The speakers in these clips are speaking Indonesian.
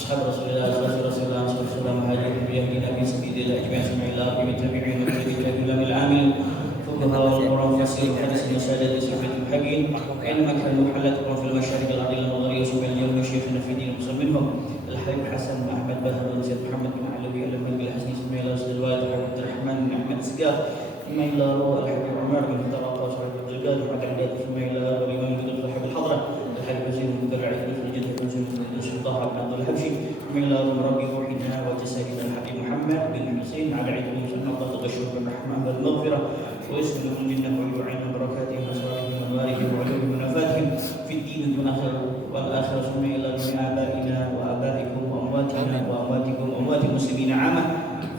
أصحاب رسول الله صلى الله عليه وسلم صلى مهاجرين بيهدينا في سبيل الله أجمعين سمع الله بمتابعين وبالتابعين من العامل فقهاء والقرآن فصيل حديث سادة سبيل الحقين إنما كان محلتكم في المشارق الأرض المغربية وسبيل اليوم شيخنا في دين المسلم منهم الحبيب حسن أحمد بهر زيد محمد بن علوي المنبي الحسني سمع الله أستاذ الوالد عبد الرحمن بن أحمد السقاف ثم إلى الحبيب عمر بن طرقة وصحبه الزجاج وحد عداد ثم إلى والإمام بن الحبيب الحضرة الحبيب زين بن درع بن جده بن زين بن السلطان بن عبد الحبشي ثم إلى ربي روحنا وجسدنا الحبيب محمد بن حسين على عيد بن سلطان تغشوا بالرحمن بالمغفرة ويسكن في الجنة ويعين بركاتهم وأسرارهم وأنوارهم وعلومهم ونفاتهم في الدين والآخرة ثم إلى جميع آبائنا وآبائكم وأمواتنا وأمواتكم وأموات المسلمين عامة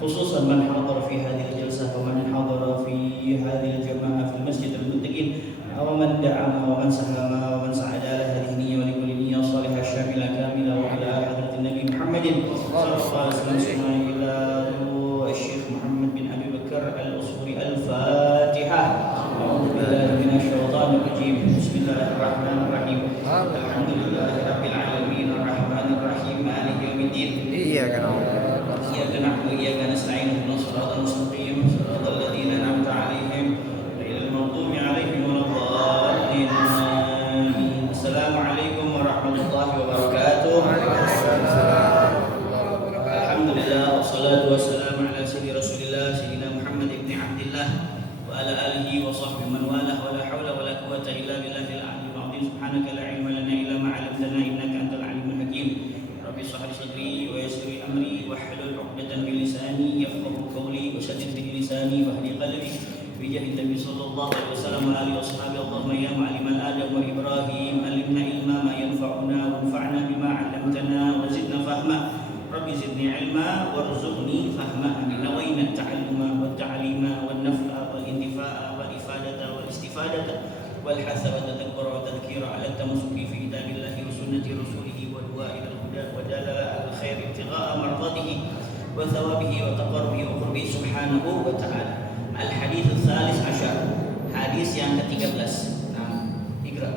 خصوصا من حضر في هذه الجلسة ومن حضر في هذه الجماعة في المسجد المتقين ومن دعم ومن سهم ومن سعد على هذه النية ولكل نية صالحة شاملة كاملة وعلى حضرة النبي محمد صلى الله عليه وسلم إلى الشيخ محمد بن أبي بكر الأصولي الفاتحة. أعوذ بالله من الشيطان الرجيم. بسم الله الرحمن الرحيم. الحمد لله رب العالمين الرحمن الرحيم مالك يوم الدين. إياك نعبد وإياك نستعين اهدنا الصراط المستقيم صراط الذين أنعمت عليهم غير المغضوب عليهم ولا الضالين. السلام عليكم ورحمة الله وبركاته. الحمد لله والصلاة والسلام على سيدنا رسول الله سيدنا محمد بن عبد الله وعلى آله وصحبه من والاه ولا حول ولا قوة إلا بالله العلي العظيم. سبحانك لا علم لنا إلا ما علمتنا إنك أنت العليم الحكيم. رب اشرح لي صدري ويسر لي أمري واحلل عقدة من لساني يفقهوا قولي وسدد به لساني واهد قلبي بجاه النبي صلى الله عليه وسلم وآله وصحبه. اللهم يا معلم آدم وإبراهيم علمنا علما ما ينفعنا وانفعنا بما علمتنا وزدنا فهما. رب زدني علما وارزقني فهما. نوينا التعلم والتعليم والنفع والانتفاع والإفادة والاستفادة والحث والتذكر والتذكير على التمسك في كتاب الله وسنة رسوله والدعاء إلى الهدى ودلالة على الخير ابتغاء مرضاته وثوابه وتقربه وقربه سبحانه وتعالى. الحديث الثالث عشر حديث yang ke-13. Iqra.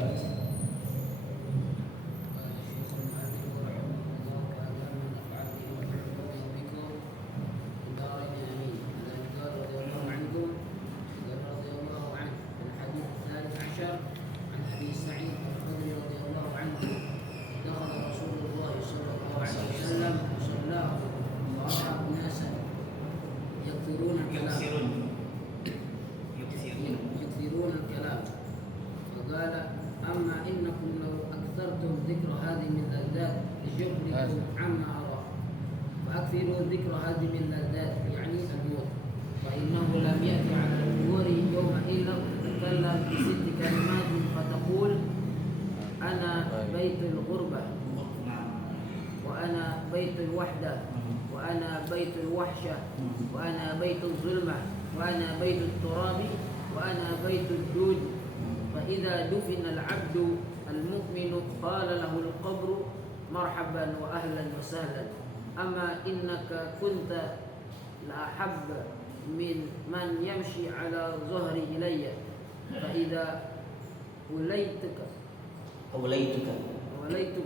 يكثرون الكلام فقال أما إنكم لو أكثرتم ذكر هذه من اللذات لشغلكم عما أرى فأكثروا ذكر هذه من اللذات يعني الموت فإنه لم يأتي على الأمور يوم إلا تتكلم بست كلمات فتقول أنا بيت الغربة وأنا بيت الوحدة وأنا بيت الوحشة وأنا بيت الظلمة وأنا بيت التراب وأنا بيت الدود. فإذا دفن العبد المؤمن قال له القبر مرحبا وأهلا وسهلا. أما إنك كنت لأحب من يمشي على ظهري إلي فإذا وليتك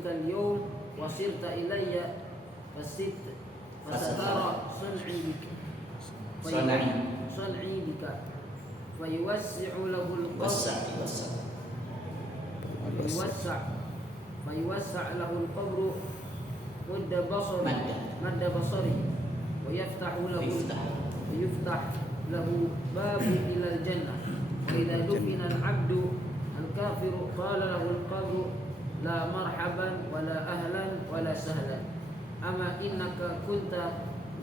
اليوم وصرت إلي فسترى صنعي بك فيوسع له القبر فيوسع له القبر مد بصري ويفتح له باب إلى الجنة. وإذا دفن العبد الكافر قال له القبر لا مرحبا ولا أهلا ولا سهلا. أما إنك كنت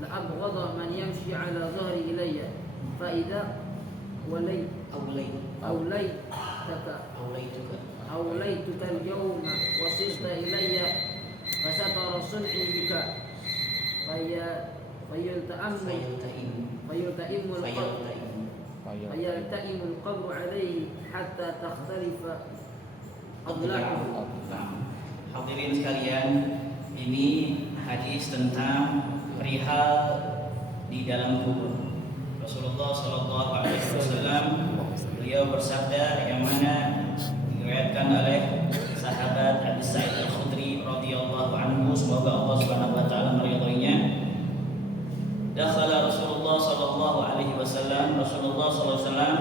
لأبغض من يمشي على ظهري إلي فإذا أوليتك اليوم وصرت إلي فستر صنعي بك فيلتئم القبر عليه حتى تختلف أضلاعه. Hadirin sekalian, ini hadis tentang perihal di dalam kubur. Rasulullah Sallallahu Alaihi Wasallam beliau bersabda yang mana diriwayatkan oleh sahabat Abu Sa'id Al-Khudri radhiyallahu anhu semoga Allah Subhanahu wa taala meridhoinya. Dakhala Rasulullah sallallahu alaihi wasallam, Rasulullah sallallahu alaihi wasallam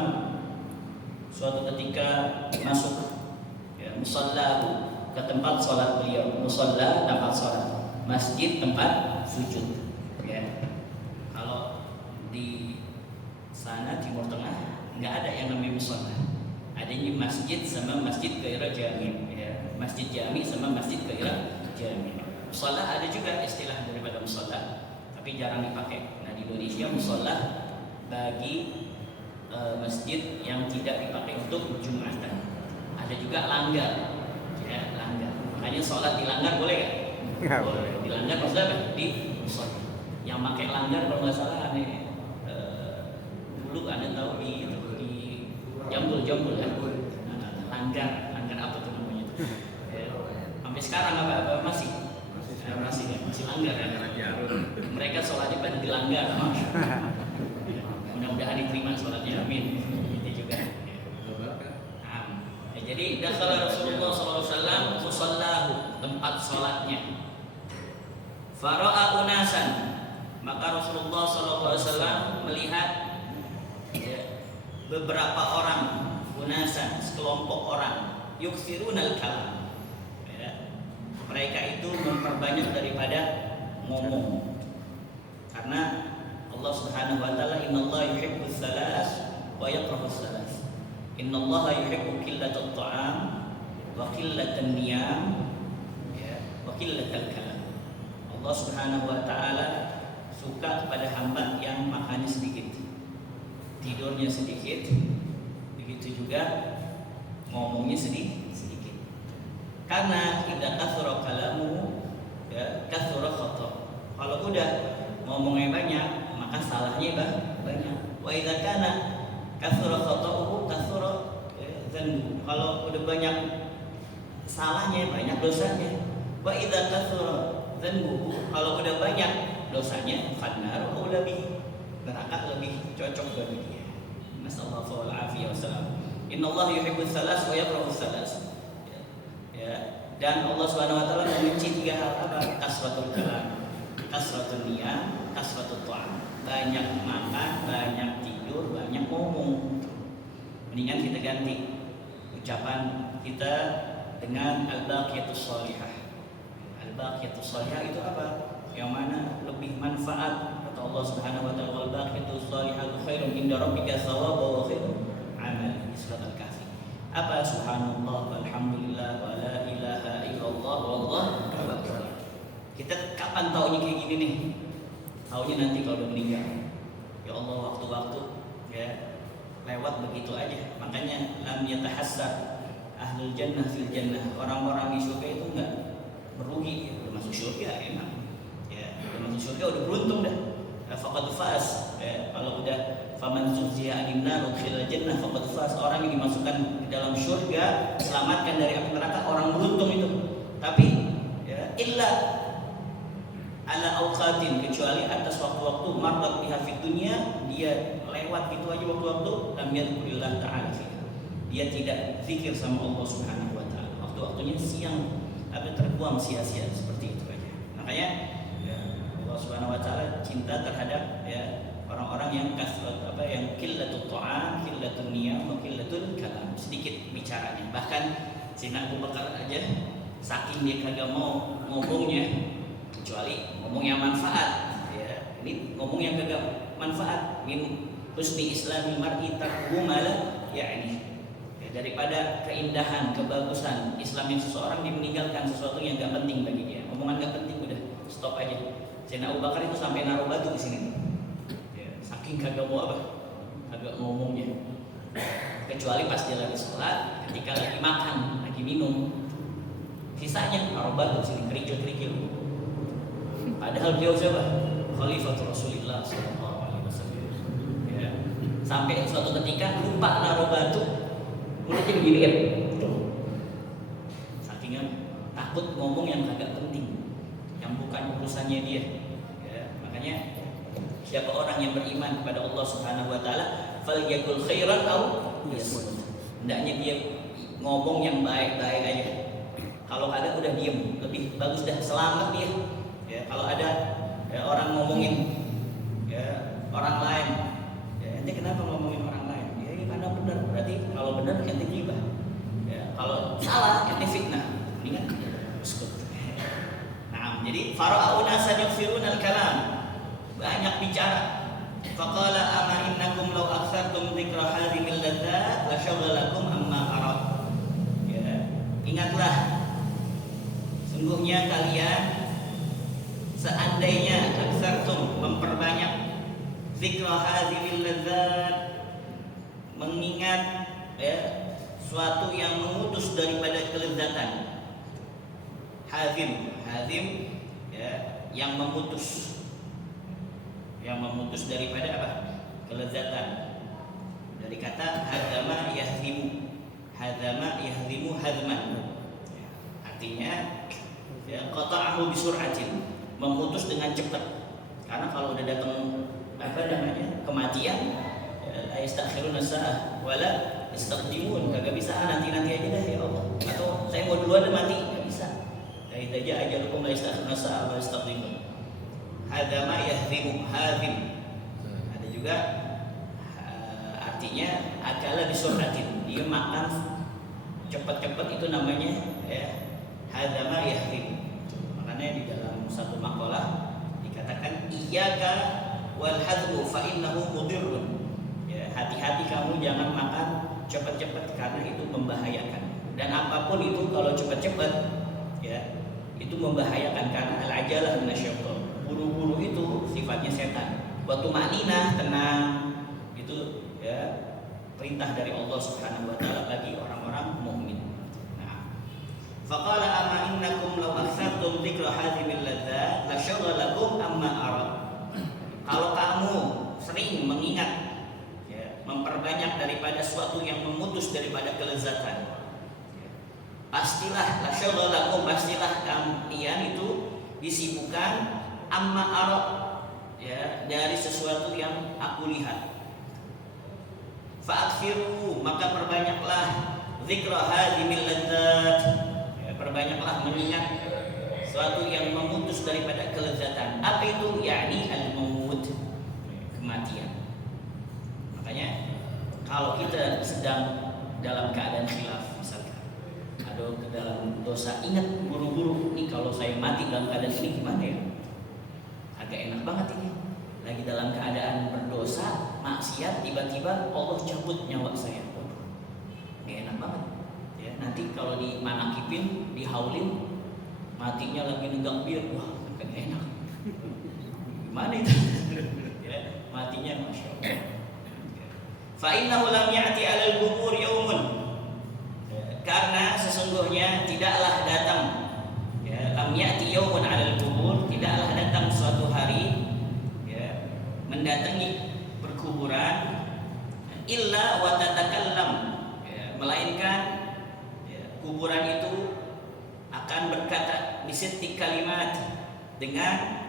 suatu ketika masuk musallahu, ke tempat salat beliau. Musalla tempat salat, masjid tempat sujud. Ya. Kalau di sana Timur Tengah nggak ada yang namanya musalla. Adanya masjid sama masjid ghairah jami, ya. Masjid jami sama masjid ghairah jami. Musalla ada juga istilah daripada musalla, tapi jarang dipakai. Nah, di Indonesia musalla bagi masjid yang tidak dipakai untuk Jumatan. Ada juga langgar, ya, langgar. Makanya sholat di langgar boleh nggak? Boleh. Di langgar maksudnya apa? Di musalla. Yang pakai langgar kalau nggak salah aneh. Dulu Anda tahu di Jambul ya. Langgar apa tuh namanya itu? Sampai sekarang apa masih langgar ya. Mereka sholatnya pada di langgar. Mudah-mudahan diterima sholatnya, amin. Itu juga. Jadi dakhala Rasulullah SAW musallahu, tempat sholatnya. Fara'a unasan, maka Rasulullah SAW melihat beberapa orang, unasan, sekelompok orang, yuksirunal kalam. Mereka itu memperbanyak daripada ngomong. Karena Allah Subhanahu wa taala, innallaha yuhibbus salas wa yakrahus salas. Innallaha yuhibbu qillatat ta'am wa qillatan niyam, ya, wa qillatal kalam. Allah Subhanahu wa taala suka kepada hamba yang makannya sedikit, tidurnya sedikit, begitu juga ngomongnya sedikit. Karena idza kathura kalamu, ya, kathura khata'. Kalau udah ngomongnya banyak, maka salahnya banyak. Wa idza kana kathura khata'uhu kathura dzanbu. Kalau udah banyak salahnya, banyak dosanya. Wa idza kathura dzanbuhu, kalau udah banyak dosanya, fannar aula bihi, neraka lebih cocok bagi dia. Nasallahu alaihi wasallam. Innallaha yuhibbus salas wa yakrahus salas. Ya. Dan Allah Subhanahu wa taala membenci tiga hal apa? Kasratul kalam, kasratul niyam, kasratul ta'am. Banyak makan, banyak tidur, banyak ngomong. Mendingan kita ganti ucapan kita dengan al-baqiyatus shalihah. Al-baqiyatus shalihah itu apa? Yang mana lebih manfaat, kata Allah Subhanahu wa taala, wal baqiyatus shalihatu khairun inda rabbika thawaban wa khairun amal. Surat Al-Kahfi. Apa? Subhanallah walhamdulillah wa la ilaha illallah wallahu akbar. Kita kapan taunya kayak gini nih? Taunya nanti kalau udah meninggal. Ya Allah, waktu-waktu ya lewat begitu aja. Makanya lam yatahassar ahlul jannah fil jannah. Orang-orang di surga itu enggak merugi, ya, udah masuk surga enak. Ya, udah masuk surga udah beruntung dah. Faqad faz. Ya, kalau udah faman zuhziha 'anil nar udkhilal jannah faqad faz. Orang yang dimasukkan ke dalam surga, selamatkan dari api neraka, orang beruntung itu. Tapi ya illa ala awqatin, kecuali atas waktu-waktu mardat biha fid dunya, dia lewat gitu aja waktu-waktu, lam yadhkurillah ta'ala fiha. Dia tidak zikir sama Allah Subhanahu wa taala. Waktu-waktunya siang terbuang sia-sia seperti itu aja. Makanya ya, Allah Subhanahu wa taala cinta terhadap ya orang-orang yang kasrat yang qillatut ta'am, qillatun niyam, wa qillatul kalam, sedikit bicaranya. Bahkan Sayyidina Abu Bakar aja saking dia kagak mau ngomongnya, kecuali ngomong yang manfaat, ya. Ini ngomong yang kagak manfaat. Min husni islamil mar'i tarkuhu ma la ya'ni. Daripada keindahan, kebagusan Islam yang seseorang, dia meninggalkan sesuatu yang gak penting bagi dia. Omongan gak penting udah stop aja. Sayyidina Abu Bakar itu sampai naruh batu di sini. Ya, saking kagak mau kagak ngomongnya. Kecuali pas dia lagi sholat, ketika lagi makan, lagi minum, sisanya naruh batu di sini, kerikil-kerikil. Padahal beliau siapa? Khalifatul Rasulullah sallallahu alaihi wasallam. Ya. Sampai suatu ketika lupa naruh batu, mulutnya diginiin. Saking takut ngomong yang agak penting, yang bukan urusannya dia. Ya. Makanya siapa orang yang beriman kepada Allah Subhanahu wa taala, falyakul khairan aw yasmut. Hendaknya dia ngomong yang baik-baik aja. Kalau kagak udah diem, lebih bagus dah selamat dia. Ya, kalau ada orang ngomongin orang lain, ente kenapa ngomongin orang lain? Ya ini karena benar, berarti kalau benar ente gibah. Kalau salah ente fitnah. Mendingan uskut. Nah, jadi fara'una sayafiruna al-kalam. Banyak bicara. Faqala ama innakum law aktsartum dzikra hadhil ladzat la syagalakum amma arad. Ya, ingatlah sungguhnya kalian seandainya aktsartum memperbanyak dzikra hadhil ladzat, mengingat suatu yang memutus daripada kelezatan. Hazim yang memutus daripada apa? Kelezatan. Dari kata hadzama yahzimu hazman. Artinya qata'ahu bisur'atin, memutus dengan cepat. Karena kalau udah datang kematian, la yastakhiruna sa'ah wala yastaqdimun, kagak bisa nanti aja dah ya Allah. Atau saya mau duluan mati, enggak bisa. Idza jaa ajalukum la yastakhiruna sa'ah wala yastaqdimun. Hadzama yahzimu hazim. Ada juga artinya akala bisur'atin, dia makan cepat-cepat, itu namanya hadzama yahzim. Makanya di dalam satu makalah dikatakan iyyaka wal hadmu fa innahu mudirrun. Hati-hati kamu jangan makan cepat-cepat karena itu membahayakan. Dan apapun itu kalau cepat-cepat itu membahayakan karena al-ajalah minasyaitan. Buru-buru itu sifatnya setan. Waktu ma'ninah, tenang, itu perintah dari Allah Subhanahu wa taala bagi orang-orang mukmin. Nah, faqala ama innakum law aktsartum dzikra hadhil ladzat la syagalakum amma arad. Kalau kamu sering mengingat, memperbanyak daripada suatu yang memutus daripada kelezatan, pastilah kalian itu disibukkan amma arad, dari sesuatu yang aku lihat. Fa'aksiru, maka perbanyaklah dzikra hadhil ladzat, perbanyaklah mengingat suatu yang memutus daripada kelezatan. Apa itu? Yakni al-maut, kematian. Makanya kalau kita sedang dalam keadaan khilaf, misalkan ada ke dalam dosa, ingat buru-buru nih, kalau saya mati dalam keadaan ini gimana ya? Agak enak banget ini. Lagi dalam keadaan berdosa, maksiat, tiba-tiba Allah cabut nyawa saya. Gak enak banget. Nanti kalau dimanakipin, dihaulin, matinya lagi negak bir, wah gak enak. Gimana itu? Matinya masya Allah. Fa'innahu lam ya'ti 'alal qubur yaumun, karena sesungguhnya tidaklah datang, lam ya'ti yaumun 'alal qubur, tidaklah datang suatu hari mendatangi perkuburan illa wa tatakallam, melainkan kuburan itu akan berkata bisitti kalimat, dengan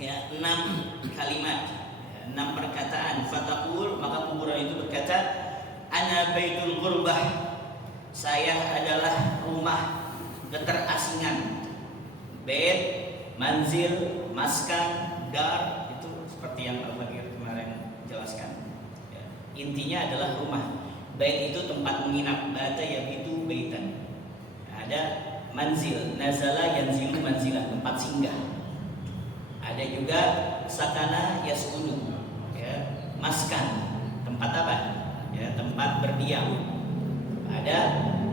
6 kalimat, 6 perkataan. Fataqul, maka kuburan itu berkata ana baitul ghurbah, saya adalah rumah keterasingan. Bait, manzil, maskan, dar, itu seperti yang Al-Fakir kemarin jelaskan. Intinya adalah rumah. Bait itu tempat menginap, bata yabitu baitan. Ada manzil, nazala yanzilu manzilah, tempat singgah. Ada juga sakana yasunu, maskan, tempat apa? Tempat berdiam. Ada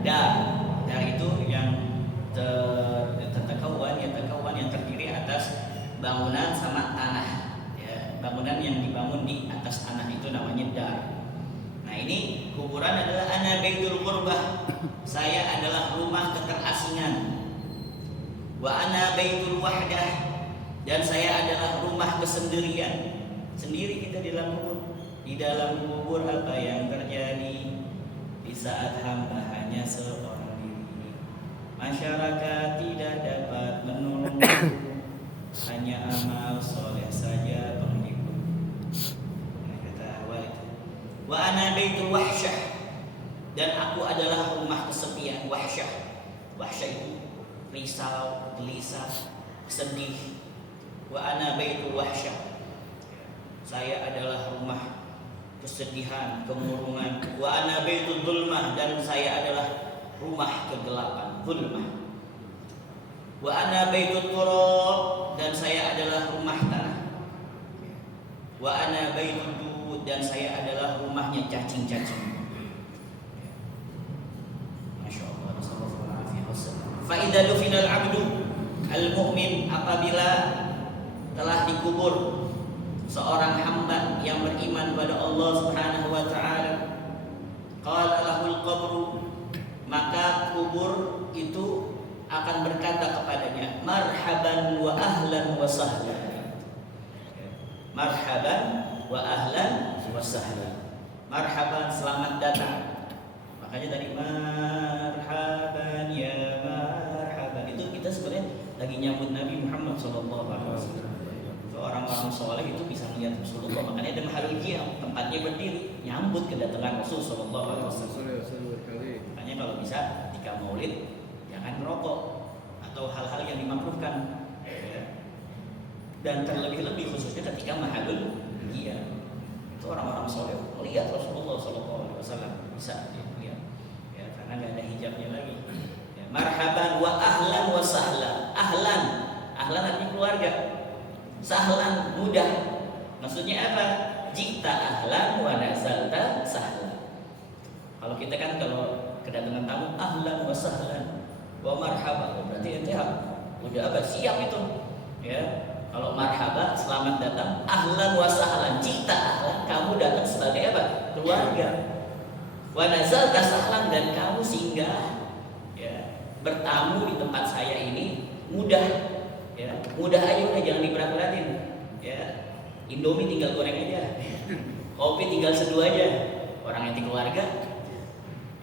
dar itu yang yatakawan yang terdiri atas bangunan sama tanah. Bangunan yang dibangun di atas tanah itu namanya dar. Nah, ini kuburan adalah ana baitul qurbah, saya adalah rumah keterasingan. Wa ana baitul wahdah, dan saya adalah rumah kesendirian. Sendiri kita di dalam kubur. Di dalam kubur apa yang terjadi di saat hamba hanya seorang diri? Masyarakat tidak dapat menolong, hanya amal soleh saja penghibur. Kata awal itu. Wa ana baitul wahsyah, dan aku adalah rumah kesepian. Wahsyah itu risau, gelisah, sedih. Wa ana baitul wahsyah. Saya adalah rumah kesedihan, kemurungan. Wa ana baitul dhulmah, dan saya adalah rumah kegelapan, dhulmah. Wa ana baitul turab, dan saya adalah rumah tanah. Wa ana baitul dud, dan saya adalah rumahnya cacing-cacing. Masyaallah, sallallahu alaihi wasallam. Fa idza dufinal 'abdu al-mu'min, apabila telah dikubur seorang hamba yang beriman pada Allah Subhanahu wa taala, qala lahul qabru, maka kubur itu akan berkata kepadanya, marhaban wa ahlan wa sahlan. Marhaban wa ahlan wa sahlan. Marhaban, selamat datang. Makanya tadi marhaban ya marhaban, itu kita sebenarnya lagi nyambut Nabi Muhammad sallallahu alaihi wasallam. Orang-orang soleh itu bisa melihat Rasulullah, makanya ada mahalul qiyam, tempatnya berdiri nyambut kedatangan Rasul sallallahu alaihi wasallam. Makanya kalau bisa ketika maulid jangan merokok atau hal-hal yang dimakruhkan, ya. Dan terlebih-lebih khususnya ketika mahalul qiyam. Itu orang-orang soleh melihat Rasulullah sallallahu alaihi wasallam bisa lihat, ya, karena nggak ada hijabnya lagi. Ya, marhaban wa ahlan wa sahlan. Ahlan artinya keluarga. Sahlan, mudah. Maksudnya apa? Jita ahlan wa nazalta sahlan. Kalau kita kan kalau kedatangan tamu ahlan wa sahlan wa marhaba, berarti ente udah apa? Siap itu. Ya. Kalau marhaba, selamat datang. Ahlan wa sahlan, jita ahlan, kamu datang sebagai apa? Keluarga. Wa nazalta sahlan, dan kamu singgah, ya, bertamu di tempat saya ini mudah. Ya, mudah aja, udah jangan diberat-beratin. Ya, Indomie tinggal goreng aja, kopi tinggal seduh aja. Orang yang di keluarga,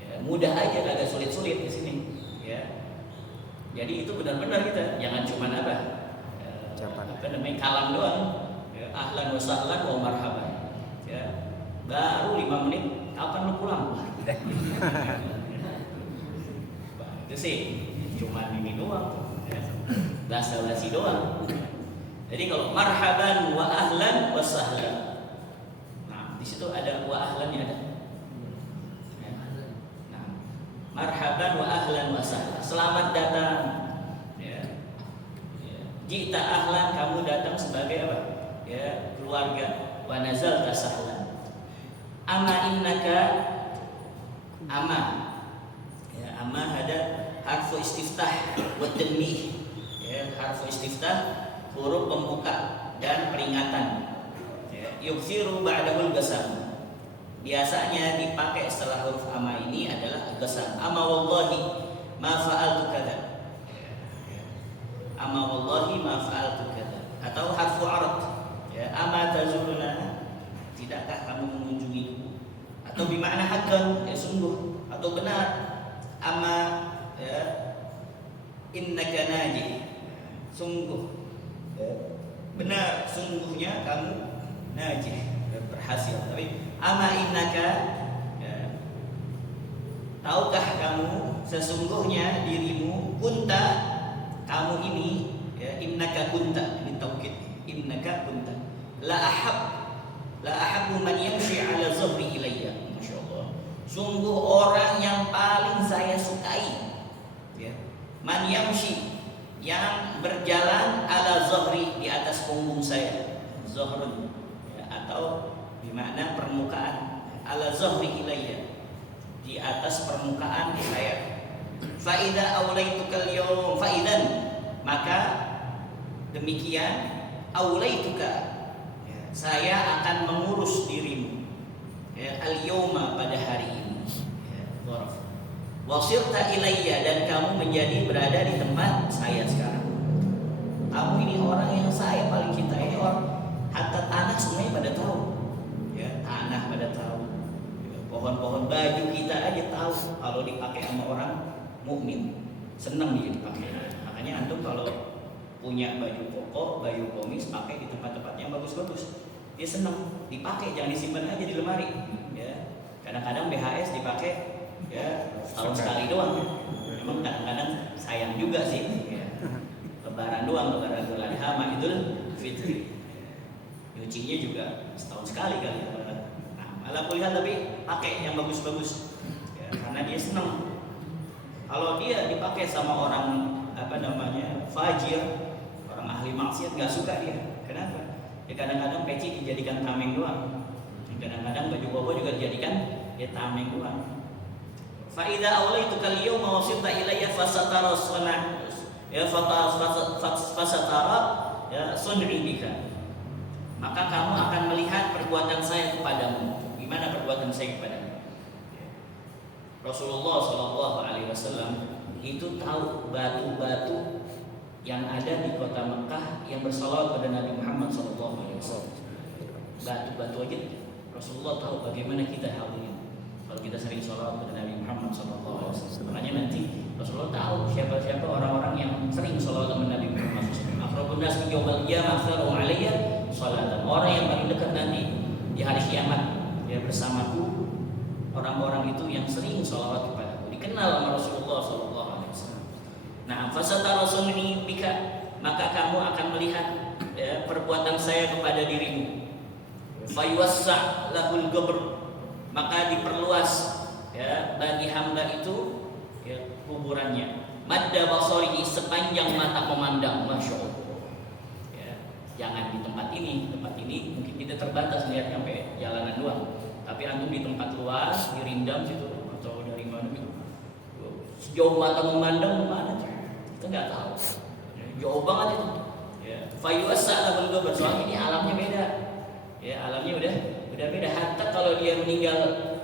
ya, mudah aja, agak sulit-sulit di sini. Ya, jadi itu benar-benar kita jangan cuma apa namanya kalam doang. Ya, ahlan wa sahlan wa marhaban. Ya, baru 5 menit, kapan lu pulang? Itu sih cuma ini doang. Basa-basi doang. Jadi kalau marhaban wa ahlan wa sahlan, nah di situ ada wa ahlannya ada. Nah, marhaban wa ahlan wa sahlan, selamat datang. Ya. Jita ahlan, kamu datang sebagai apa? Ya, keluarga. Wa nazalta sahlan. Ama innaka, ama. Ya, ama ada harfu istiftah wa tanbih. Ya, harfu istiftah, huruf pembuka dan peringatan. Ya, yuksiru ba'dahul qasam. Biasanya dipakai setelah huruf ama ini adalah qasam. Ama wallahi ma fa'altu kadza. Ya. Ama wallahi ma fa'altu kadza. Atau harfu arad. Ya, ama tazuruna, tidakkah kamu mengunjungiku? Atau bermakna haqqan, ya sungguh atau benar. Ama, ya, innaka najih, sungguh, ya, benar, sungguhnya kamu najih, berhasil. Tapi ama innaka, ya, tahukah kamu sesungguhnya dirimu, kunta, kamu ini, ya, innaka kunta, ini taukid, innaka kunta, la ahabbu man yamshi ala zahri ilayya. Masyaallah, sungguh orang yang paling saya sukai, ya, man yamshi, yang berjalan ala zahri, di atas punggung saya, zahrun, ya, atau bermakna permukaan, ala zahri ilayya, di atas permukaan saya. Fa idza aulaitukal yawm, fa idzan, maka demikian, aulaituka, ya, saya akan mengurus dirimu, ya, al yawma, pada hari ini, ya, wasirta ilayya, dan kamu menjadi berada di tempat saya sekarang. Kamu ini orang yang saya paling cintai. Orang hatta tanah semuanya pada tahu, ya, tanah pada tahu, ya, pohon-pohon, baju kita aja tahu kalau dipakai sama orang mukmin, senang dia dipakai. Makanya antum kalau punya baju koko, baju komis, pakai di tempat-tempat yang bagus-bagus, dia senang dipakai, jangan disimpan aja di lemari. Ya, kadang-kadang BHS dipakai, ya, tahun sekali doang, memang kadang-kadang sayang juga sih ya. Lebaran doang, Lebaran Idul Adha sama Idul Fitri. Nyucinya juga setahun sekali kali. Nah, malah kuliah tapi pakai yang bagus-bagus ya, karena dia senang. Kalau dia dipakai sama orang fajir, orang ahli maksiat, nggak suka dia. Kenapa? Ya kadang-kadang peci dijadikan tameng doang. Kadang-kadang baju bobo juga dijadikan ya tameng doang. Fa idza awlaitu kal yawma wasita ilayya fasatara sunna ya fasatara ya sun'i bika. Maka kamu akan melihat perbuatan saya kepadamu. Gimana perbuatan saya kepadamu? Rasulullah SAW itu tahu batu-batu yang ada di kota Mekah yang bersalawat pada Nabi Muhammad SAW. Batu-batu aja Rasulullah tahu bagaimana kita hal ini. Kalau kita sering salawat pada Nabi Muhammad SAW, makanya nanti Rasulullah tahu siapa-siapa orang-orang yang sering salawat pada Nabi Muhammad SAW. Aqrabun nas min yaumil qiyamah aktsaruhum 'alayya shalatan. Orang yang paling dekat nanti di hari kiamat ya bersamaku, orang-orang itu yang sering salawat kepadaku, dikenal sama Rasulullah SAW. Nah, fasatara sunni bika, maka kamu akan melihat ya, perbuatan saya kepada dirimu. Fayuwassa lahul gabr, maka diperluas ya bagi hamba itu ya kuburannya. Madda basarihi, sepanjang mata memandang, masya Allah. Ya, jangan di tempat ini mungkin tidak terbatas lihat sampai jalanan doang. Tapi antum di tempat luas, di Rindam situ atau dari mana gitu, sejauh mata memandang mana kita nggak tahu, ya, jauh banget itu. Ya, fayuwassa lahul gabr, soalnya ini alamnya beda. Ya, alamnya udah beda. Hatta kalau dia meninggal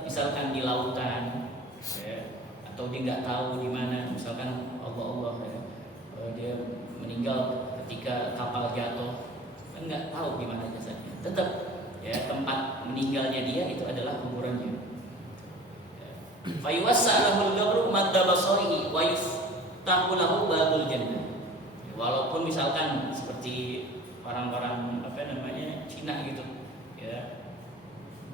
misalkan di lautan ya, atau dia nggak tahu di mana, misalkan Allah ya, dia meninggal ketika kapal jatuh, kan nggak tahu di mana jasadnya. Tetap ya tempat meninggalnya dia itu adalah kuburannya. Fayuwassa lahul gabru madda basarihi wa yuftahu lahu babul jannah. Walaupun misalkan seperti orang-orang Cina gitu ya,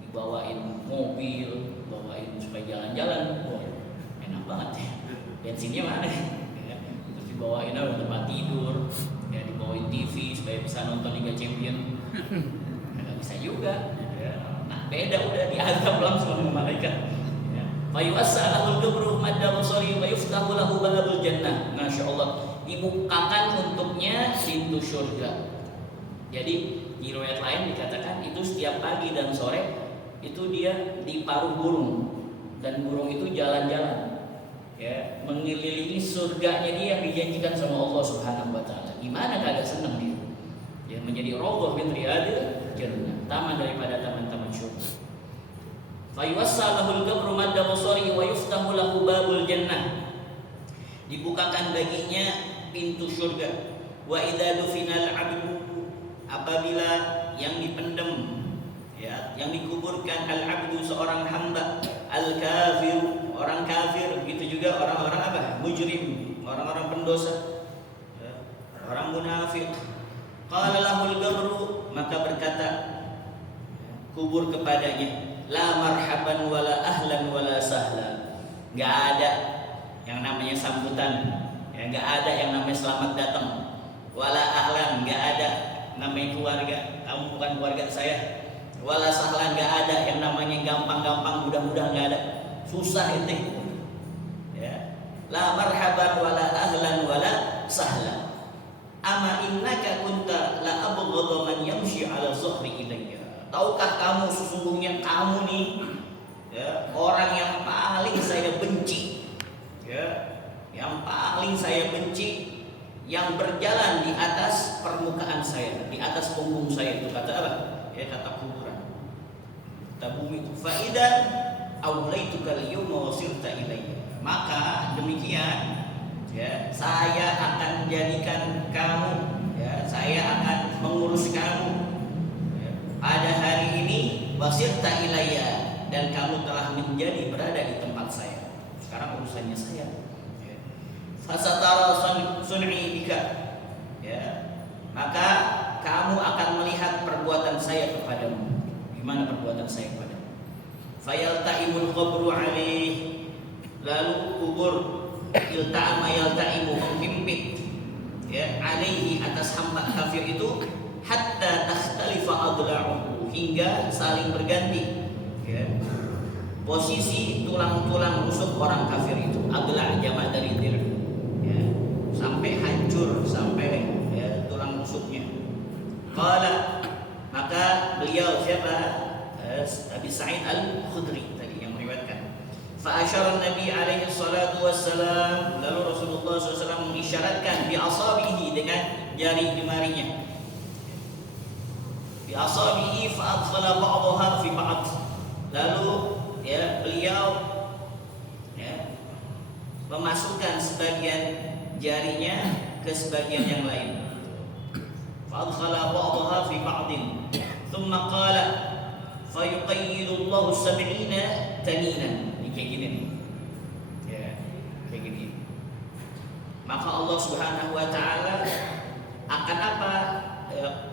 dibawain mobil, bawain supaya jalan-jalan, wah enak banget ya, bensinnya mana ya. Terus dibawain tempat tidur ya, dibawain TV supaya bisa nonton Liga Champion, nggak bisa juga ya. Nah beda, udah diazab langsung sama malaikat ya. Fayuwassa lahul gabru madda basari wa yuftahu lahu babul jannah. Masya Allah, dibukakan untuknya pintu surga. Jadi di riwayat lain dikatakan itu setiap pagi dan sore itu dia diparuh burung, dan burung itu jalan-jalan ya mengelilingi surganya dia yang dijanjikan sama Allah Subhanahu wa taala. Gimana kagak senang dia? Dia menjadi rawdah min riyadil jannah, taman daripada taman-taman surga. Fayuwassa lahul gabru madda basari wa yuftahu lahu babul jannah. Dibukakan baginya pintu surga. Wa idza dufinal 'abdu, apabila yang dipendam ya, yang dikuburkan al-'abdu seorang hamba, al-kafir orang kafir, begitu juga orang-orang apa? Mujrim, orang-orang pendosa ya, orang munafik. Qala lahul gabru, maka berkata kubur kepadanya, la marhaban wala ahlan wala sahla. Enggak ada yang namanya sambutan ya, enggak ada yang namanya selamat datang, wala ahlan, enggak ada namanya keluarga, kamu bukan keluarga saya. Wala sahlan, enggak ada yang namanya gampang-gampang, mudah-mudah, enggak ada, susah itu ya. La marhaban wala ahlan wala sahla. Ama innaka kunta la abghadha man yamshi ala zuhri ilayya. Tahukah kamu sesungguhnya kamu nih ya, orang yang paling saya benci ya, yang paling saya benci yang berjalan di atas permukaan saya, di atas punggung saya. Itu kata apa? Ya kata kuburan, kata bumi itu. Faida awlaituka al-yawma wasirta ilayya, maka demikian ya, saya akan menjadikan kamu ya, saya akan mengurus kamu ya, pada hari ini, wasirta ilayya, dan kamu telah menjadi berada di tempat saya. Sekarang urusannya saya. Fasatara sun'i bika ya, maka kamu akan melihat perbuatan saya kepadamu. Gimana perbuatan saya kepadamu? Fayaltaimul qabru alaih, lalu kubur ilta'ama yalta'imu, menghimpit ya alaihi atas hamba kafir itu, hatta takhtalifa adla'uhu, hingga saling berganti ya posisi tulang-tulang rusuk orang kafir itu. Adla' jamak dari dir ya, sampai hancur, sampai ya, tulang rusuknya. Qala, maka beliau siapa? Abi Sa'id Al-Khudri tadi yang meriwayatkan. Fa asyara Nabi alaihi salatu wassalam, lalu Rasulullah SAW mengisyaratkan bi asabihi, dengan jari jemarinya. Bi asabihi fa adkhala ba'daha fi ba'd. Lalu ya beliau ya memasukkan sebagian jarinya ke sebagian yang lain. Fa adkhala ba'daha fi ba'din. Thumma qala fa yuqayyidu Allahu 70 taninan. Ini kayak gini nih. Ya, kayak gini. Maka Allah Subhanahu wa taala akan apa?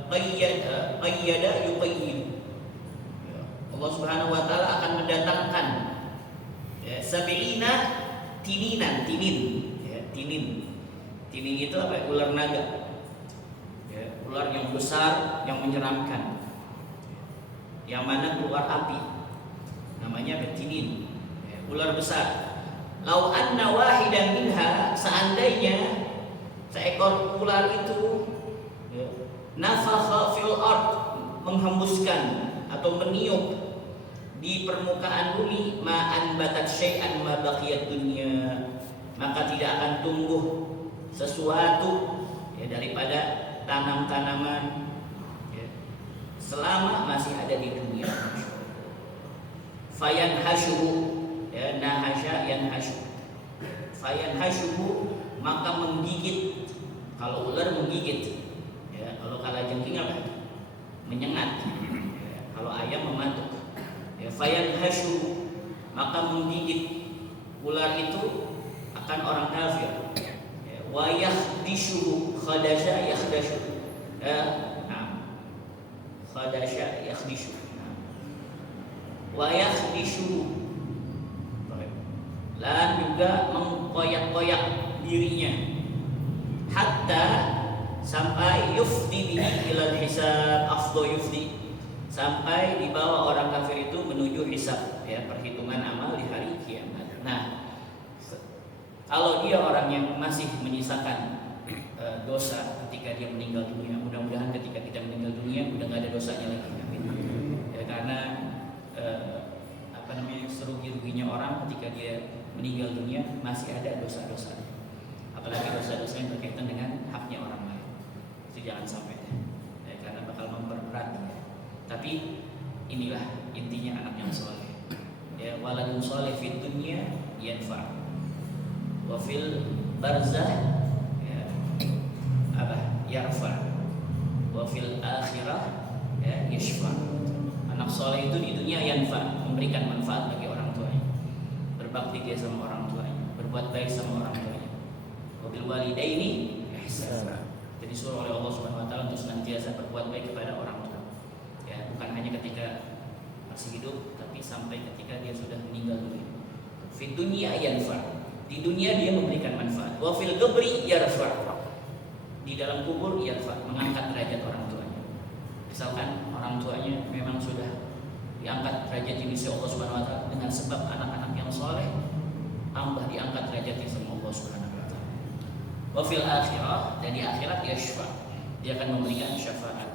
Qayyada yuqayyid. Allah Subhanahu wa taala akan mendatangkan ya, 70 tininan, tinin ya, tinin. Tinin itu apa? Ular naga. Ya, ular yang besar, yang menyeramkan. Yang mana keluar api. Namanya tinin. Ya, ular besar. Lau anna wahidan minha, seandainya seekor ular itu ya, nafakha fil ard, menghembuskan atau meniup di permukaan bumi, ma'an batat syai'an ma baqiyat dunya, maka tidak akan tumbuh sesuatu ya, daripada tanam-tanaman ya, selama masih ada di dunia. Fayan hasyuhu ya, nahasya yanhasyu. Fayan hasyuhu, maka menggigit. Kalau ular menggigit ya, kalau kalajengking apa? Menyengat ya, kalau ayam mematuk ya. Fayan hasyu, maka menggigit ular itu akan orang kafir ya. Wa yakhdishu, khadasha yakhdashu ya, nah. Khadasha yakhdishu, nah. Wa yakhdishu, dan juga mengkoyak-koyak dirinya, hatta sampai yufdi bihi ilal hisab, afdo yufdi, sampai dibawa orang kafir itu menuju hisab ya, perhitungan amal di hari kiamat. Nah, kalau dia orang yang masih menyisakan dosa ketika dia meninggal dunia, mudah-mudahan ketika kita meninggal dunia udah nggak ada dosanya lagi, amin. Ya, karena serugi-ruginya orang ketika dia meninggal dunia masih ada dosa-dosa, apalagi dosa-dosa yang berkaitan dengan haknya orang lain. Itu jangan sampai ya, karena bakal memperberat. Tapi inilah intinya anak yang soleh ya, waladun soleh fid dunya yanfa, wa fil barzah ya, apa yarfa, wa fil akhirah ya, yashfa. Anak soleh itu di dunia yanfa, memberikan manfaat bagi orang tuanya, berbakti dia sama orang tuanya, berbuat baik sama orang tuanya. Wa bil walidaini ihsana. Jadi disuruh oleh Allah Subhanahu wa taala untuk senantiasa berbuat baik kepada orang tua. Ya, bukan hanya ketika masih hidup, tapi sampai ketika dia sudah meninggal dunia. Fi dunya yanfa, di dunia dia memberikan manfaat. Wa fil qabri yarfa, di dalam kubur yarfa, mengangkat derajat orang tuanya. Misalkan orang tuanya memang sudah diangkat derajat di sisi Allah Subhanahu wa taala dengan sebab anak-anak yang soleh, tambah diangkat derajatnya sama Allah Subhanahu wa taala. Wa fil akhirah, dan di akhirat yashfa, dia akan memberikan syafaat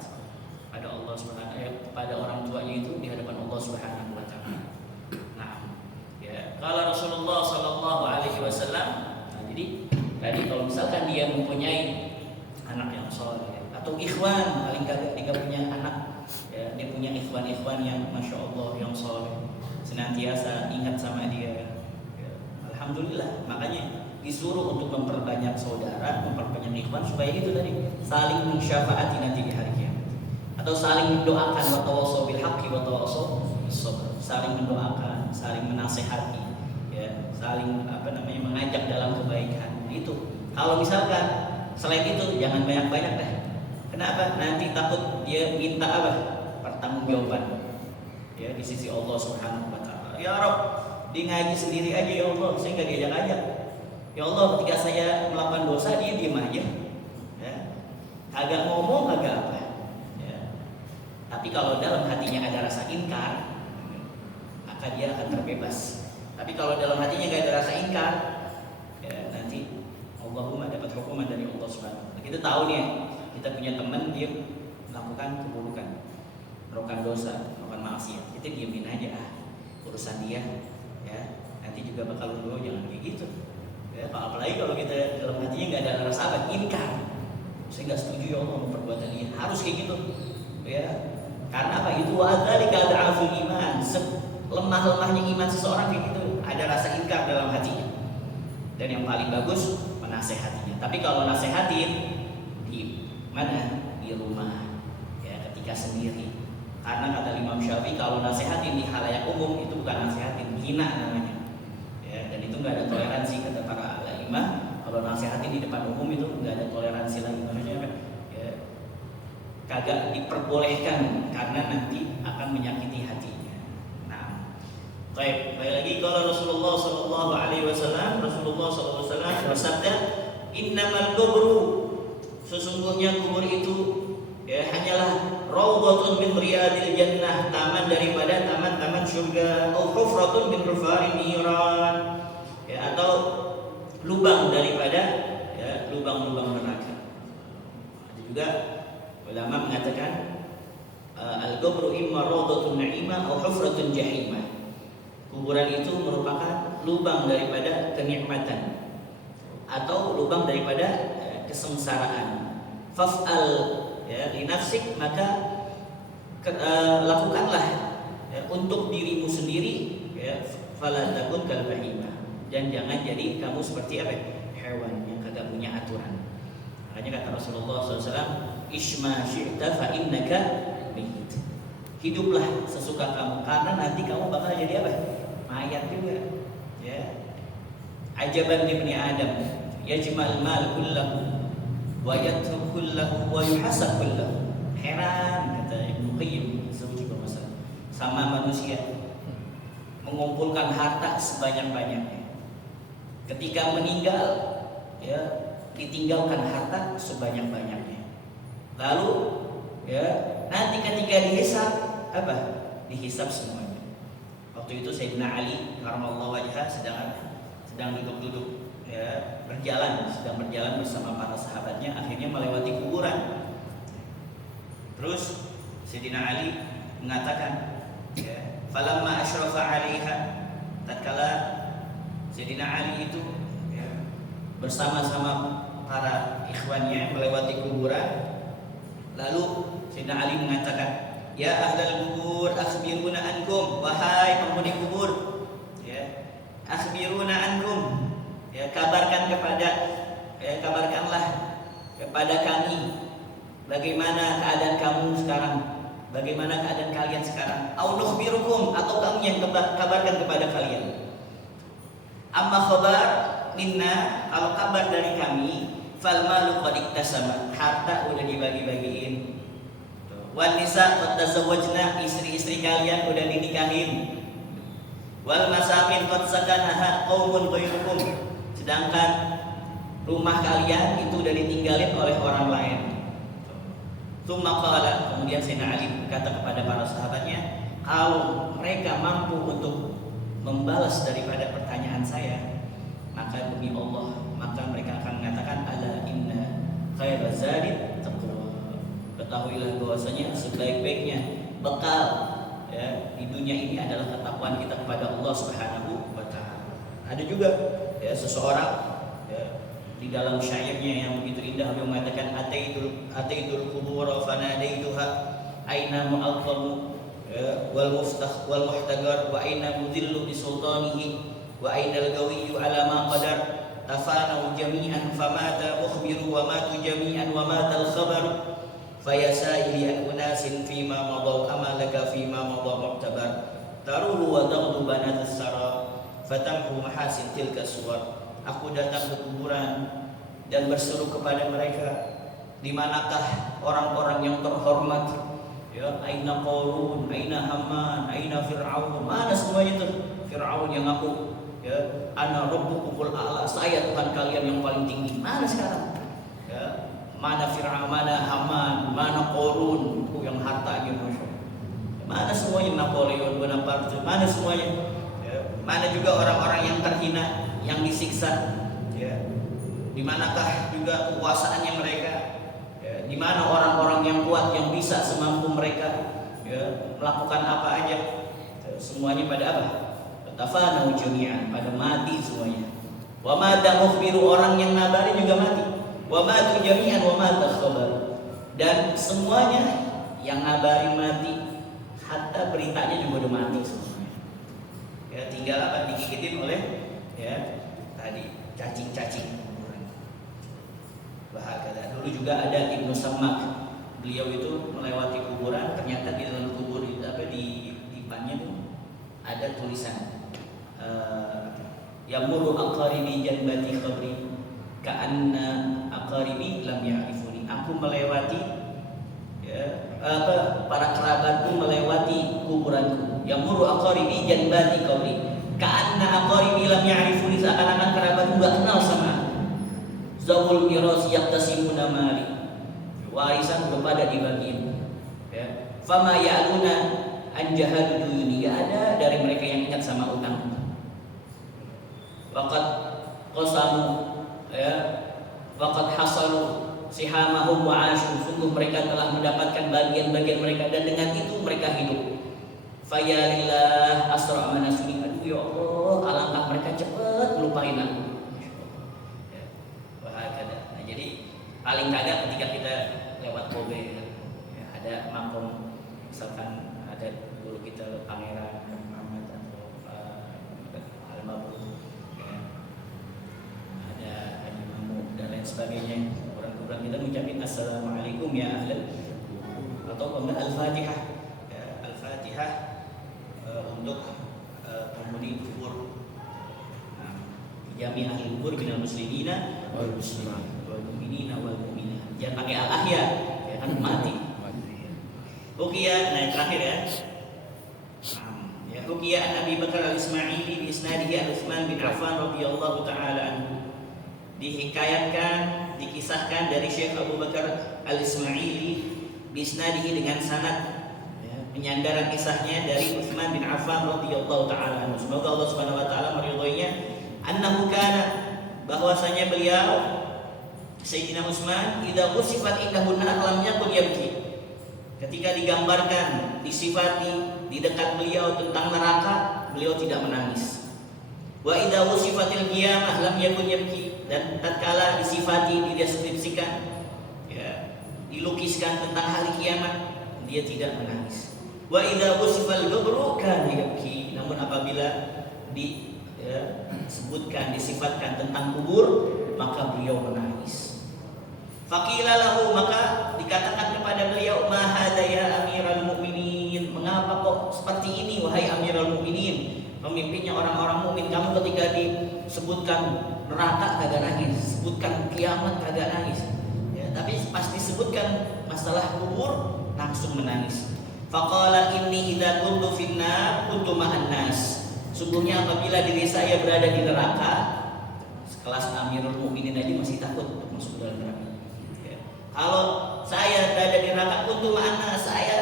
pada Allah Subhanahu pada orang tuanya itu di hadapan Allah Subhanahu wa taala. Nah, ya, kalau Rasulullah sallallahu alaihi wasallam, nah, jadi tadi kalau misalkan dia mempunyai anak yang soleh atau ikhwan, paling kagak dia punya anak ya, dia punya ikhwan yang masya Allah yang soleh, senantiasa ingat sama dia ya, alhamdulillah. Makanya disuruh untuk memperbanyak saudara, memperbanyak ikhwan, supaya itu tadi saling mensyafaati nanti di hari kiamat, atau saling mendoakan, wa tawassaw bil haqqi wa tawassaw bis sabr, saling mendoakan, saling menasehati ya, saling mengajak dalam kebaikan. Itu kalau misalkan selain itu jangan banyak-banyak deh. Kenapa? Nanti takut dia minta apa? Pertanggungjawaban ya di sisi Allah Subhanahu wa taala. Ya Rabb, dia ngaji sendiri aja ya Allah, saya enggak diajak-ajak. Ya Allah, ketika saya melakukan dosa dia diam aja, ya, kagak ngomong kagak apa, ya. Tapi kalau dalam hatinya ada rasa ingkar, maka dia akan terbebas. Tapi kalau dalam hatinya gak ada rasa ingkar, ya, nanti Allahumma dapat hukuman dari Allah Subhanahu. Kita tahu nih, kita punya teman dia melakukan keburukan, melakukan dosa, melakukan maksiat, kita diamin aja, urusan dia, ya. Nanti juga bakal dulu, jangan kayak gitu. Ya, apalagi kalau kita dalam hatinya nggak ada rasa apa, ingkar. Saya nggak setuju ya Allah sama perbuatan dia. Harus kayak gitu, ya. Karena apa? Itu wadzalika ad'aful iman. Lemah-lemahnya iman seseorang kayak gitu, ada rasa ingkar dalam hatinya. Dan yang paling bagus menasehatinya. Tapi kalau nasehatin di mana? Di rumah, ya, ketika sendiri. Karena kata Imam Syafi'i, kalau nasehatin di halayak umum itu bukan nasehatin, hina namanya. Ya, dan itu nggak ada toleransi kata para imam. Kalau nasihatin di depan umum itu nggak ada toleransi lagi, maksudnya apa? Ya, kagak diperbolehkan karena nanti akan menyakiti hatinya. Nah, baik lagi kalau Rasulullah SAW bersabda, innamal kubru, sesungguhnya kubur itu ya hanyalah raudhatun min riyadil jannah, taman daripada taman-taman surga, atau hufratun min hufarin niran, ya, atau lubang daripada ya, lubang-lubang neraka. Ada juga ulama mengatakan al-qabru imma raudhatun na'imah atau hufratun jahimah. Kuburan itu merupakan lubang daripada kenikmatan atau lubang daripada kesengsaraan. Faf'al ya li nafsik, maka lakukanlah ya, untuk dirimu sendiri, ya, fala takun kal bahimah, dan jangan jadi kamu seperti apa? Hewan yang kagak punya aturan. Makanya kata Rasulullah SAW, isma syi'ta fa innaka mayyit. Hiduplah sesuka kamu karena nanti kamu bakal jadi apa? Mayat juga. Ya. Ajaban li ibni Adam, yajma'al mal kullahu wa yatruk kullahu wa yuhasab kullahu. Heran kata Ibnu Qayyim sama manusia, mengumpulkan harta sebanyak-banyaknya, ketika meninggal ya ditinggalkan harta sebanyak-banyaknya, lalu ya nanti ketika dihisab apa? Dihisab semuanya. Waktu itu Sayyidina Ali karamallahu wajhah sedang duduk-duduk ya, sedang berjalan bersama para sahabatnya, akhirnya melewati kuburan. Terus Sayyidina Ali mengatakan, ya, falamma asyrafa 'alaiha, tatkala Sayyidina Ali itu ya, bersama-sama para ikhwannya melewati kuburan, lalu Sayyidina Ali mengatakan, ya ahlal kubur akhbiruna ankum, wahai penghuni kubur, ya, akhbiruna ankum, ya, kabarkanlah kepada kami bagaimana keadaan kamu sekarang, bagaimana keadaan kalian sekarang. Au nukhbirukum, atau kami yang kabarkan kepada kalian. Amma khabar minna, kalau kabar dari kami, fal malu qad iktasama, harta udah dibagi-bagiin. Wan nisa qad tazawwajna, istri-istri kalian udah dinikahin. Wal masakin qad sakanaha qaumun ghairukum, sedangkan rumah kalian itu udah ditinggalin oleh orang lain. Tsumma qala, kemudian Sayyidina Ali berkata kepada para sahabatnya, kalau mereka mampu untuk membalas daripada pertanyaan saya, maka demi Allah, maka mereka akan mengatakan, ala inna khairaz zadi taqwa. Ketahuilah bahwasanya sebaik-baiknya bekal ya di dunia ini adalah ketakwaan kita kepada Allah Subhanahu wa taala. Ada juga ya seseorang ya, di dalam syairnya yang begitu indah, beliau mengatakan, ataitul qubur fa nadaituha aina mu'azzam wal muhtagar wa aina mudhillu bi sultanihi wa aina al-gawiyyu ala ma qadar tafanu jami'an famata mukhbiru wa matu jami'an wa mata al-khabar fayasaili an unasin fima madaw amalaka fima madaw mu'tabar taruhu wa taghdu banat as-sara fatamhu mahasin tilka suwar. Aku datang ke kuburan dan berseru kepada mereka, di manakah orang-orang yang terhormat? Ya, aina Qarun, aina Haman, aina Fir'aun. Mana semuanya itu? Fir'aun yang aku ya, ana rabbukumul a'la, saya Tuhan kalian yang paling tinggi. Mana sekarang? Ya, mana Fir'aun, mana Haman, mana Qarun, yang hartanya Masya Allah. Mana semuanya Napoleon Bonaparte, mana semuanya? Ya, mana juga orang-orang yang terhina, yang disiksa? Ya, di manakah juga kekuasaannya mereka? Ya, di mana orang-orang yang kuat yang bisa semampu mereka ya, melakukan apa aja? Ya, semuanya pada apa? Tafanau jami'an, pada mati semuanya. Wa mata mukhbiru, orang yang nabari juga mati. Wa matu jami'an wa mata khabar. Dan semuanya yang nabari mati, hatta beritanya juga udah mati semuanya. Ya, tinggal apa? Digigitin oleh ya tadi cacing-cacing. Bahkan dulu juga ada Ibnu Sammak. Beliau itu melewati kuburan, ternyata di dalam kubur itu apa di depannya tuh ada tulisan yamuru aqaribi janbati qabri ka'anna aqaribi lam ya'rifuni. Aku melewati ya, para kerabatku melewati kuburanku. Yamuru aqaribi janbati qabri ka'anna aqaribi lam ya'rifuni, seakan-akan kerabatku enggak kenal sama aku. Zawul miras yaqtasimuna mali, warisan udah pada dibagiin ya. Fama ya'luna anjahal duyuni, gak ada dari mereka yang ingat sama utang. Waqad qasamu ya, waqad hasalu sihamahum wa ashu, sungguh mereka telah mendapatkan bagian-bagian mereka dan dengan itu mereka hidup. Fayalillah asra manasuni, aduh ya Allah, alangkah mereka cepat melupain aku. Ya, bahagada. Nah, jadi paling kagak ketika kita lewat Kobe ya, ada makom, misalkan ada guru kita Pangeran Muhammad atau Al-Mabrur ya, ada Haji Mahmud dan lain sebagainya, orang-orang kita mengucapkan assalamualaikum ya ahlan, atau kemudian al-fatihah ya, al-fatihah untuk penghuni kubur. Nah, jami' ahli kubur minal muslimina wal muslimat wal mu'minina wal mu'minat, jangan pakai al-ahya ya kan mati. Uqiyah, nah terakhir ya. Ya, Uqiyah an Abi Bakar al-Ismaili bi isnadihi an Utsman bin Affan radhiyallahu taala anhu. Dihikayatkan, dikisahkan dari Syekh Abu Bakar al-Ismaili bi isnadihi dengan sanad ya, penyandaran kisahnya dari Utsman bin Affan radhiyallahu taala anhu. Semoga Allah Subhanahu wa taala meridhoinya. Annahu kana, bahwasanya beliau Sayyidina Utsman idza usifat indahu nar lam yakun yabki. Ketika digambarkan, disifati di dekat beliau tentang neraka, beliau tidak menangis. Wa idza wusifatil qiyamah lam yakun yabki, dan tatkala disifati, dideskripsikan ya, dilukiskan tentang hari kiamat, dia tidak menangis. Wa idza wusifal qabru kana yabki, namun apabila disebutkan, disifatkan tentang kubur, maka beliau menangis. Faqila lahu, maka dikatakan kepada beliau, ma hadza ya Amiral Mukminin, mengapa kok seperti ini wahai Amirul Mukminin, pemimpinnya orang-orang mukmin, kamu ketika disebutkan neraka kagak nangis, disebutkan kiamat kagak nangis ya, tapi pas disebutkan masalah kubur langsung menangis. Faqala inni idza kuntu finnar kuntu ma'an nas, sungguhnya apabila diri saya berada di neraka, sekelas Amirul Mukminin aja masih takut untuk masuk dalam neraka. Kalau saya berada di neraka, kuntu ma'ana, saya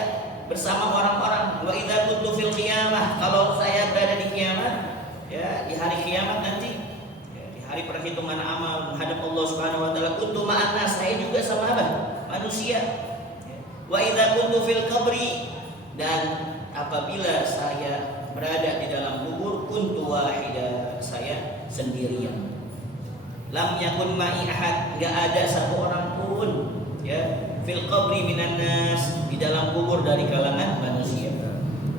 bersama orang-orang. Wa idza kuntu fil qiyamah, kalau saya berada di kiamat, ya di hari kiamat nanti, ya, di hari perhitungan amal menghadap Allah Subhanahu wa taala, kuntu ma'ana, saya juga sama apa? Manusia. Wa idza kuntu fil qabri, dan apabila saya berada di dalam kubur, kuntu wahida, saya sendirian. Lam yakun ma'i ahad, enggak ada satu orang pun ya fil qabri minan nas, di dalam kubur dari kalangan manusia.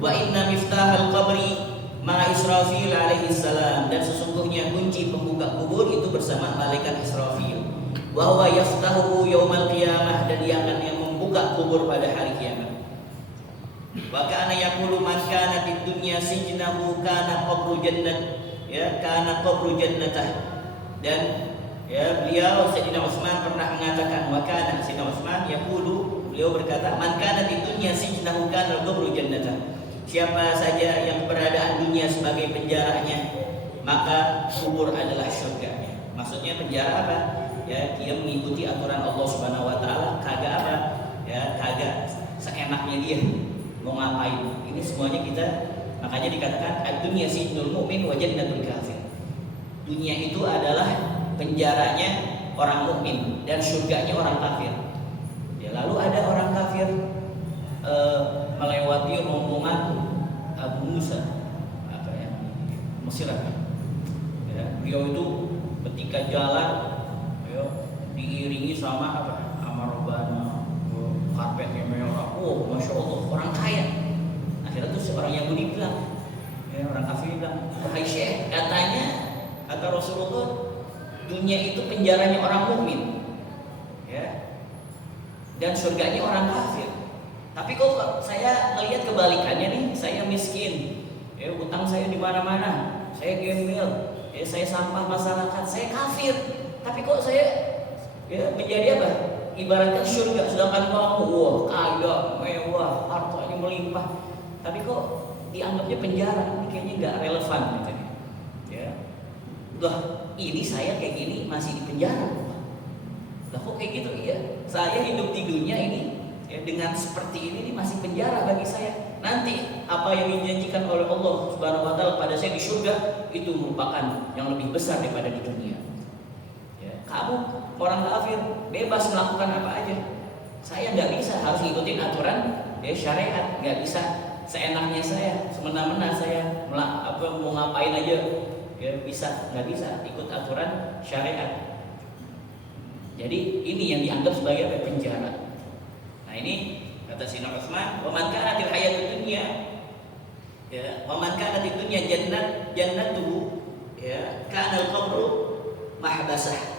Wa inna miftahal qabri ma Israfil alaihi salam, dan sesungguhnya kunci pembuka kubur itu bersama malaikat Israfil. Wa huwa yaftahu yaumal qiyamah, dan dia akan yang membuka kubur pada hari kiamat. Wa kana yaqulu man kana fid dunya sijnahu kana qabru jannat, ya kana qabru jannatah. Dan ya beliau Sayyidina Utsman pernah mengatakan, wakana Sayyidina Utsman yaqulu, beliau berkata, man kana di dunya sijnahu kana qabru jannatah, siapa saja yang keberadaan dunia sebagai penjaranya, maka kubur adalah surganya. Maksudnya penjara apa? Ya, dia mengikuti aturan Allah Subhanahu wa taala, kagak apa? Ya, kagak seenaknya dia mau ngapain. Ini semuanya kita, makanya dikatakan ad-dunya sijnul mu'min wa jannatul kafir. Dunia itu adalah penjaranya orang mukmin dan surganya orang kafir. Ya, lalu ada orang kafir melewati rombongan Abu Musa apa ya, Mesir ya, beliau itu ketika jalan ya, diiringi sama apa, sama robana karpetnya merah, oh masya Allah orang kaya. Akhirnya tuh seorang Yahudi bilang, ya, orang kafir bilang, wahai syekh, katanya kata Rasulullah dunia itu penjaranya orang mukmin ya, dan surganya orang kafir. Tapi kok saya melihat kebalikannya nih, saya miskin, ya, utang saya di mana-mana, saya gembel, ya, saya sampah masyarakat, saya kafir. Tapi kok saya ya menjadi apa? Ibaratkan surga, sedangkan kamu wah kaya, mewah, hartanya melimpah. Tapi kok dianggapnya penjara? Ini kayaknya nggak relevan gitu. Ya, loh ini saya kayak gini masih di penjara. Lah kok kayak gitu? Iya, saya hidup di dunia ini ya, dengan seperti ini masih penjara bagi saya. Nanti apa yang dijanjikan oleh Allah Subhanahu wa taala pada saya di surga itu merupakan yang lebih besar daripada di dunia. Ya, kamu orang kafir bebas melakukan apa aja. Saya nggak bisa, harus ngikutin aturan ya syariat, nggak bisa seenaknya saya, semena-mena saya mau ngapain aja ya bisa, nggak bisa ikut aturan syariat. Jadi ini yang dianggap sebagai penjara. Nah ini kata Sayyidina Utsman, wa man kanatil hayatud dunya ya, wa man kanatil dunya jannatuhu ya, kana al-qabru mahbasah.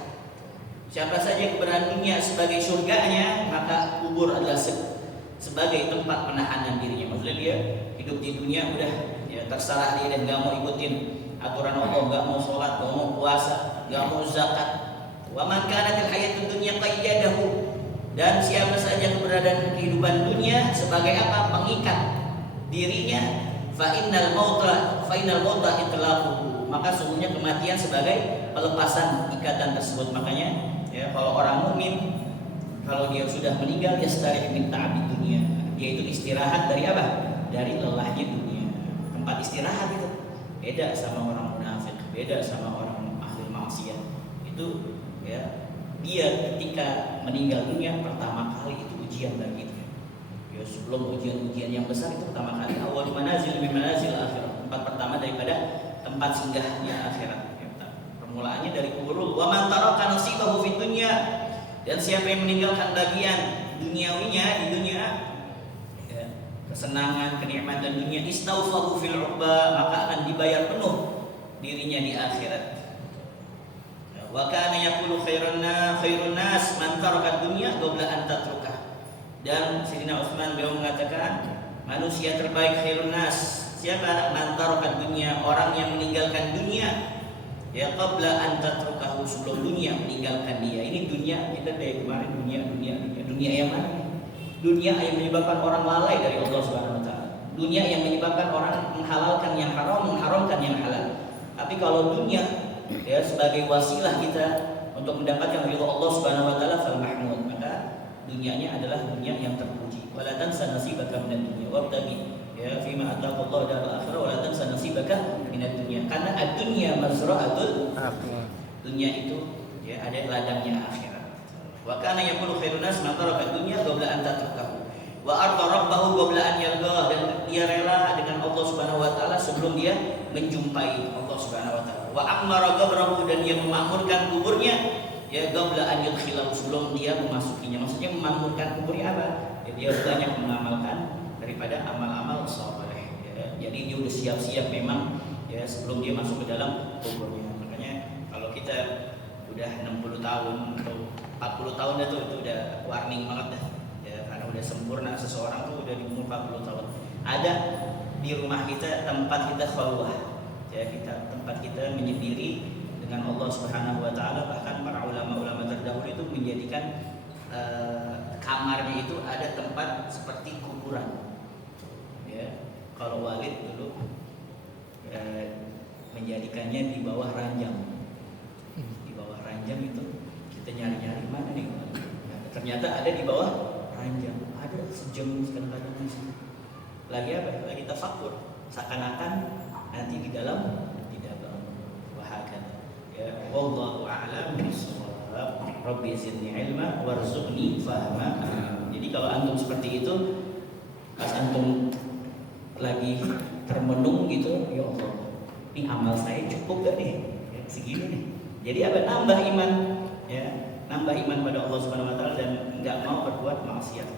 Siapa saja yang beraninya sebagai surganya, maka kubur adalah sebagai tempat penahanan dirinya. Maksudnya dia hidup di dunia udah ya terserah dia dan nggak mau ikutin aturan Allah, nggak mau sholat, nggak mau puasa, nggak mau zakat. Wa man kanatil hayatud dunya qayyadahu, dan siapa saja keberadaan kehidupan dunia sebagai apa? Pengikat dirinya. Fa innal mauta itlaqu, maka sungguhnya kematian sebagai pelepasan ikatan tersebut. Makanya ya, kalau orang mukmin kalau dia sudah meninggal dia yastarih min ta'abid dunia, dia itu istirahat dari apa? Dari lelahnya dunia. Tempat istirahat itu beda sama orang munafik, beda sama orang ahli maksiat. Itu ya, dia ketika meninggal dunia pertama kali itu ujian bagi dia. Ya, sebelum ujian-ujian yang besar itu pertama kali awal manazil min manazil akhirat, tempat pertama daripada tempat singgahnya akhirat. Permulaannya dari kubur. Wa man taraka nasibahu fid dunya, dan siapa yang meninggalkan bagian duniawinya di dunia ya, kesenangan, kenikmatan dunia, istaufahu fil uqba, maka akan dibayar penuh dirinya di akhirat. Wa kana yaqulu khairun nas man taraka dunya qabla an tatrukah. Dan Sayyidina Utsman beliau mengatakan manusia terbaik khairun nas siapa? Man taraka dunya, orang yang meninggalkan dunia ya qabla an tatrukahu, sebelum dunia meninggalkan dia. Ini dunia kita dari kemarin dunia yang mana? Dunia yang menyebabkan orang lalai dari Allah Subhanahu wa taala. Dunia yang menyebabkan orang menghalalkan yang haram, mengharamkan yang halal. Tapi kalau dunia ya sebagai wasilah kita untuk mendapatkan ridha Allah Subhanahu wa taala fal mahmud, maka dunianya adalah dunia yang terpuji. Wala tansa nasibaka minad dunya wabtaghi ya fima ataaqa Allah darul akhirah wala tansa nasibaka minad dunya. Karena ad-dunya mazra'atul akhirah. Dunia itu ya ada ladangnya akhirat. Wa kana yaqulu khairun nas man taraka dunya qabla an tatrukahu wa arda rabbahu qabla an yalqah, dan dia rela dengan Allah Subhanahu wa taala sebelum dia menjumpai Allah Subhanahu wa taala. Wa amara qabrahu, dan dia memakmurkan kuburnya ya qabla an yudkhilahu, sebelum dia memasukinya. Maksudnya memakmurkan kuburnya apa? Ya, dia banyak mengamalkan daripada amal-amal saleh ya. Jadi dia udah siap-siap memang ya sebelum dia masuk ke dalam kuburnya. Makanya kalau kita udah 60 tahun atau 40 tahun itu udah warning banget dah ya, karena udah sempurna seseorang tuh udah di umur 40 tahun. Ada di rumah kita tempat kita khalwah ya, kita tempat kita menyendiri dengan Allah Subhanahu wa taala. Bahkan para ulama-ulama terdahulu itu menjadikan kamarnya itu ada tempat seperti kuburan ya. Kalau Walid dulu menjadi jadikannya di bawah ranjang. Di bawah ranjang itu kita nyari-nyari mana nih? Nah, ternyata ada di bawah ranjang. Ada sejam kadang-kadang di situ. Lagi apa? Lagi tafakur. Seakan-akan nanti di dalam wahakan. Ya, wallahu a'lam bishawab. Rabbi zidni ilma warzuqni fahma. Jadi kalau antum seperti itu, pas antum lagi termenung gitu, ya Allah, ini amal saya cukup gak nih? Ya, segini nih. Jadi apa? Nambah iman, ya, nambah iman pada Allah Subhanahu Wa Taala dan nggak mau berbuat maksiat.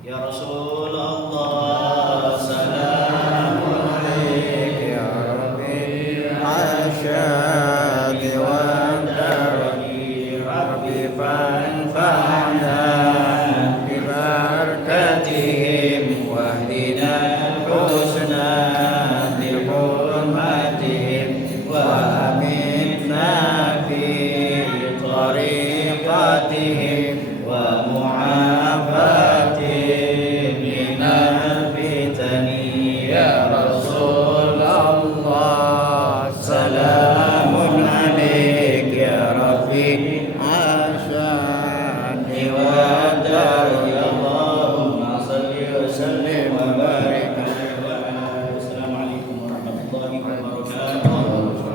Ya Rasulullah, salamun alaik ya Rabbi, asyhadu wa darani Rabbi fanfa'na bi barakatihim wahdina husna li hurmatihim wa aminna fi tariqatihim wa mu'afatihim minal fitani ya Rasulullah, salamun alaik ya Rabbi.